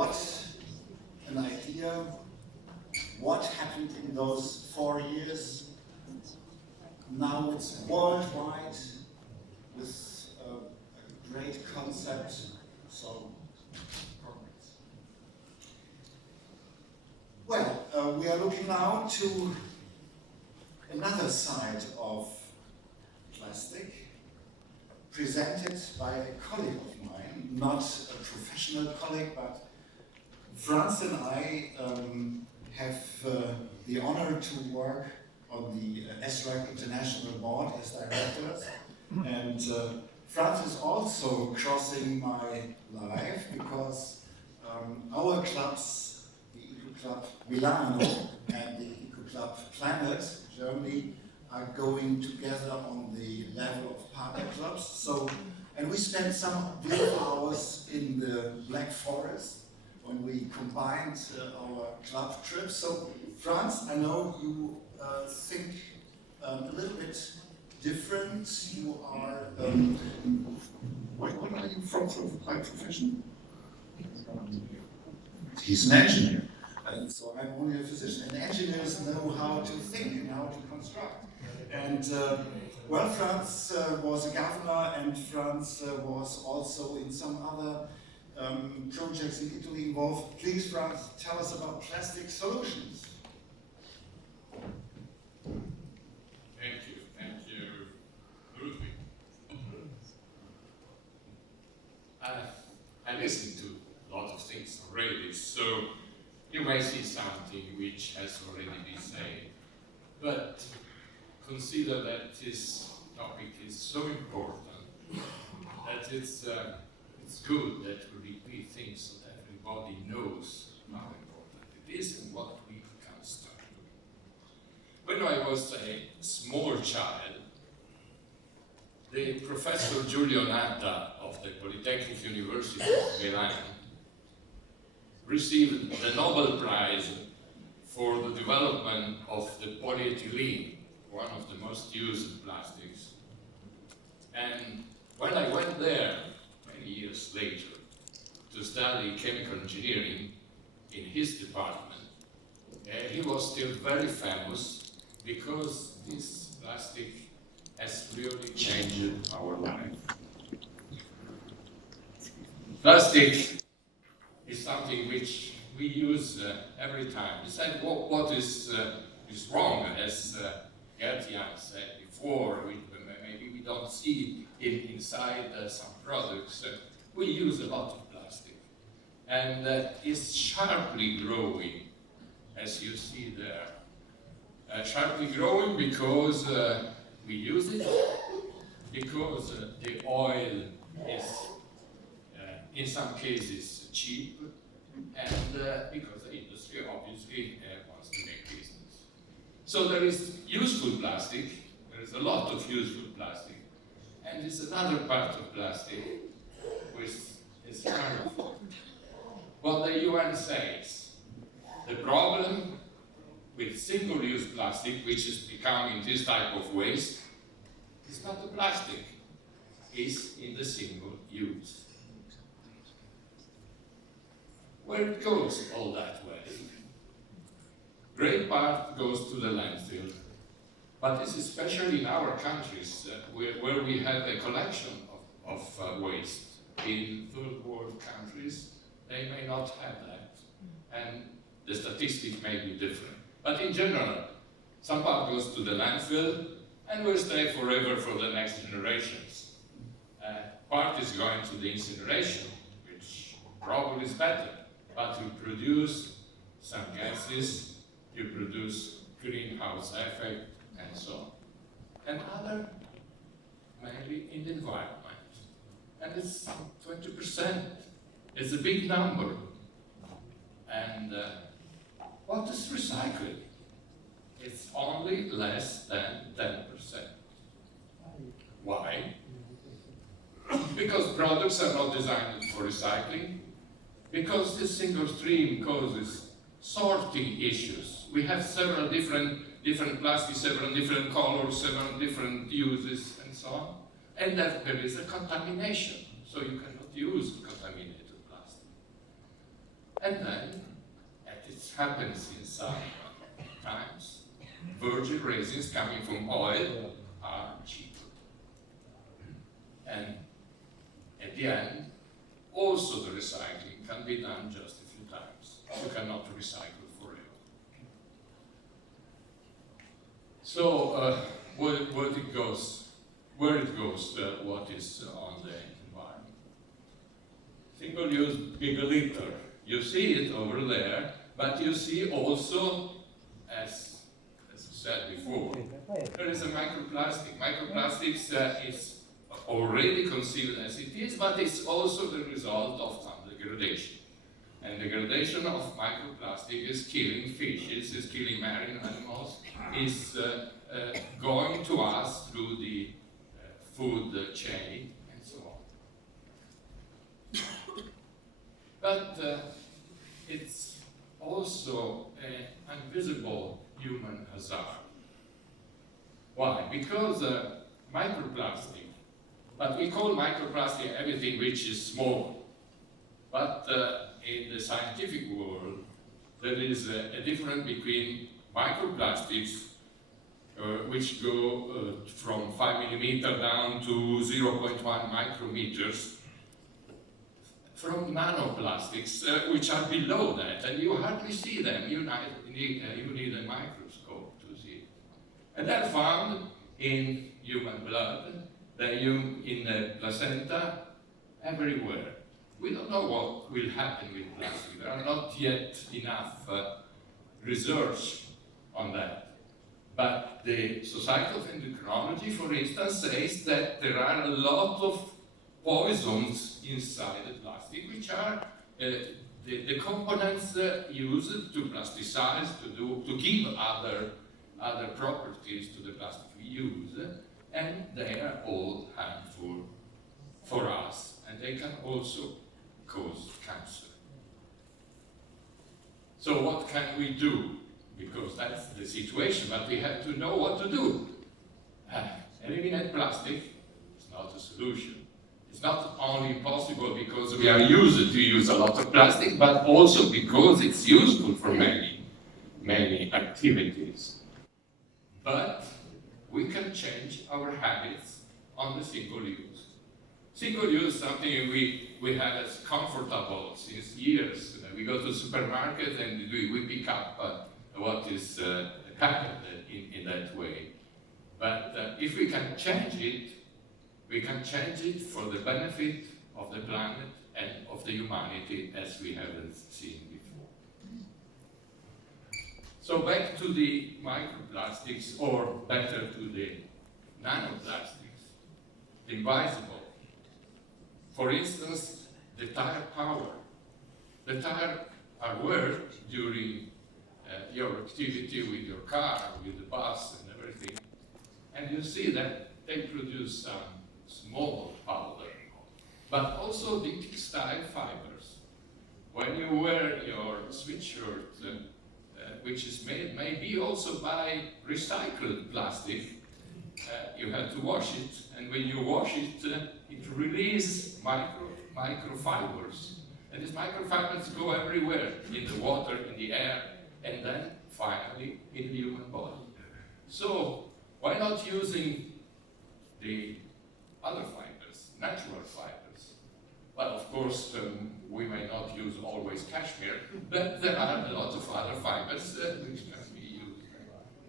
what an idea, what happened in those 4 years. Now it's worldwide with a great concept, so progress. Well, we are looking now to another side of plastic, presented by a colleague of mine, not a professional colleague, but Franz and I have the honor to work on the Esrag International Board as directors, and Franz is also crossing my life because our clubs, the Eco Club Milano and the Eco Club Planet Germany, are going together on the level of partner clubs. So, and we spent some beautiful hours in the Black Forest when we combined our club trips. So, Franz, I know you think a little bit different. You are, what are you from by profession? He's an engineer. And so I'm only a physician. And engineers know how to think and how to construct. And well, Franz was a governor, and Franz was also in some other projects in Italy involved. Please, Franz, tell us about plastic solutions. Thank you, Rotary. I listened to a lot of things already, so you may see something which has already been said, but consider that this topic is so important that it's good that we repeat things so that everybody knows how important it is and what we can start doing. When I was a small child, the Professor Giulio Natta of the Polytechnic University of Milano received the Nobel Prize for the development of the polyethylene, one of the most used plastics. And when I went there many years later to study chemical engineering in his department, he was still very famous because this plastic has really changed our life. Plastic is something which we use every time. Besides, what is wrong, as Gertian said before, maybe we don't see it inside some products. We use a lot of plastic, and it's sharply growing, as you see there. Sharply growing because we use it, because the oil is, in some cases, cheap, and because the industry obviously wants to make business. So there is useful plastic, there is a lot of useful plastic, and there's another part of plastic which is harmful. What the UN says, the problem with single-use plastic, which is becoming this type of waste, is not the plastic, it's in the single use. Where it goes, all that waste? Great part goes to the landfill, but this is especially in our countries where we have a collection of waste. In third world countries, they may not have that, and the statistics may be different. But in general, some part goes to the landfill and will stay forever for the next generations. Part is going to the incineration, which probably is better, but you produce some gases, you produce greenhouse effect, and so on. And other, mainly in the environment. And it's 20%. It's a big number. And what is recycled? It's only less than 10%. Why? Because products are not designed for recycling, because this single stream causes sorting issues. We have several different plastics, several different colors, several different uses, and so on. And there is a contamination, so you cannot use contaminated plastic. And then, as it happens in some times, virgin resins coming from oil are cheaper. And at the end, also the recycling can be done just a few times. You cannot recycle forever. So where it goes, what is on the environment. Single-use gigalitre. You see it over there, but you see also, as I said before, there is a microplastic. Microplastics is already conceived as it is, but it's also the result of some degradation. And degradation of microplastic is killing fishes, is killing marine animals, is going to us through the food chain, and so on. But it's also an invisible human hazard. Why? Because microplastic, but we call microplastic everything which is small. But in the scientific world, there is a difference between microplastics, which go from 5 millimeters down to 0.1 micrometers, from nanoplastics, which are below that, and you hardly see them. You need a microscope to see it. And they're found in human blood, in the placenta, everywhere. We don't know what will happen with plastic. There are not yet enough research on that. But the Society of Endocrinology, for instance, says that there are a lot of poisons inside the plastic, which are the components used to plasticize, to give other properties to the plastic we use, and they are all harmful for us, and they can also cause cancer. So what can we do? Because that's the situation, but we have to know what to do. Eliminate plastic is not a solution. It's not only possible because we are used to use a lot of plastic, but also because it's useful for many activities. But we can change our habits on the single use. Single use is something we have as comfortable since years. We go to the supermarket and we pick up what is happened in that way. But if we can change it, we can change it for the benefit of the planet and of the humanity, as we haven't seen before. So back to the microplastics, or better to the nanoplastics, the invisible. For instance, the tire power. The tire are worked during your activity with your car, with the bus and everything, and you see that they produce some small powder, but also the textile fibers. When you wear your sweatshirt, which is made maybe also by recycled plastic, you have to wash it, and when you wash it, it releases microfibers. And these microfibers go everywhere, in the water, in the air, and then finally in the human body. So why not using the other fibers, natural fibers? Well, of course, we may not use always cashmere, but there are a lot of other fibers which can be used.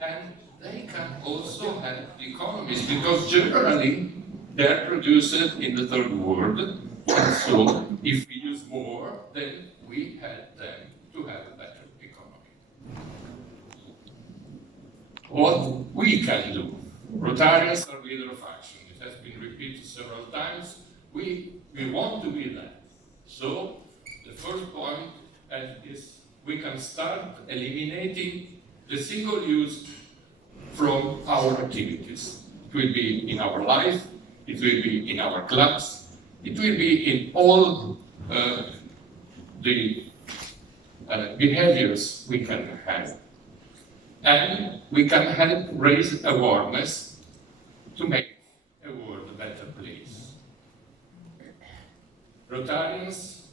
And they can also help the economies, because generally they're produced in the third world, and so if we use more, then we help them to have a better economy. What we can do, Rotarians are leader of action. It has been repeated several times. We want to be that. So the first point is we can start eliminating the single use from our activities. It will be in our life, it will be in our clubs, it will be in all the behaviors we can have. And we can help raise awareness to make a world a better place. Rotarians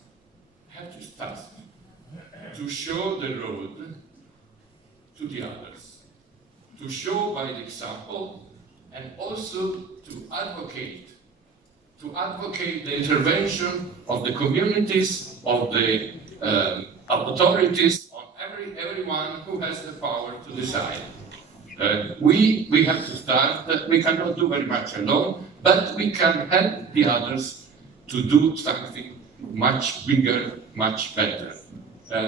have this task. to show the road to the others, to show by the example, and also to advocate the intervention of the communities, of the authorities, on everyone who has the power to decide. We have to start, we cannot do very much alone, but we can help the others to do something much bigger, much better.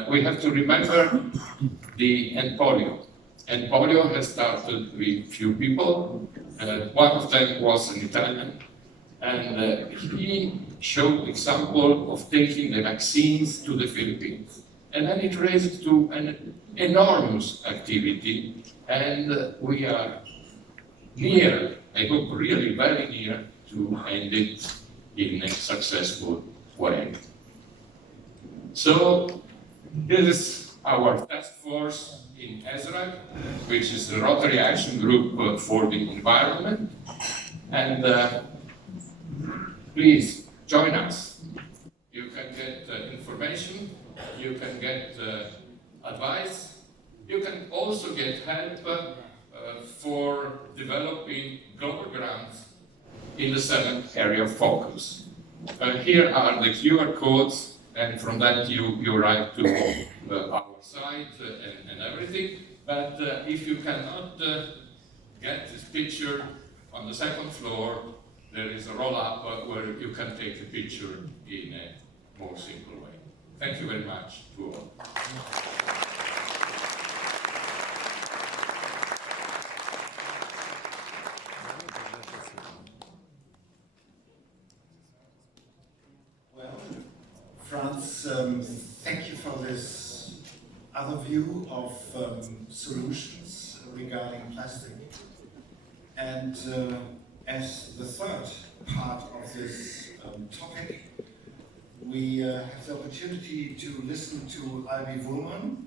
We have to remember the end polio. And polio has started with few people. One of them was an Italian, and he showed example of taking the vaccines to the Philippines. And then it raised to an enormous activity, and we are near, I hope really very near, to end it in a successful way. So this is our task force in Esrag, which is the Rotary Action Group for the Environment. And please join us. You can get information, you can get advice, you can also get help for developing global grants in the 7th area of focus. Here are the QR codes, and from that you arrive to our site and everything. But if you cannot get this picture on the 2nd floor, there is a roll-up where you can take a picture in a more simple way. Thank you very much to all. Well, Franz, thank you for this other view of solutions regarding plastic. And as the third part of this topic, we have the opportunity to listen to Albi Woolman,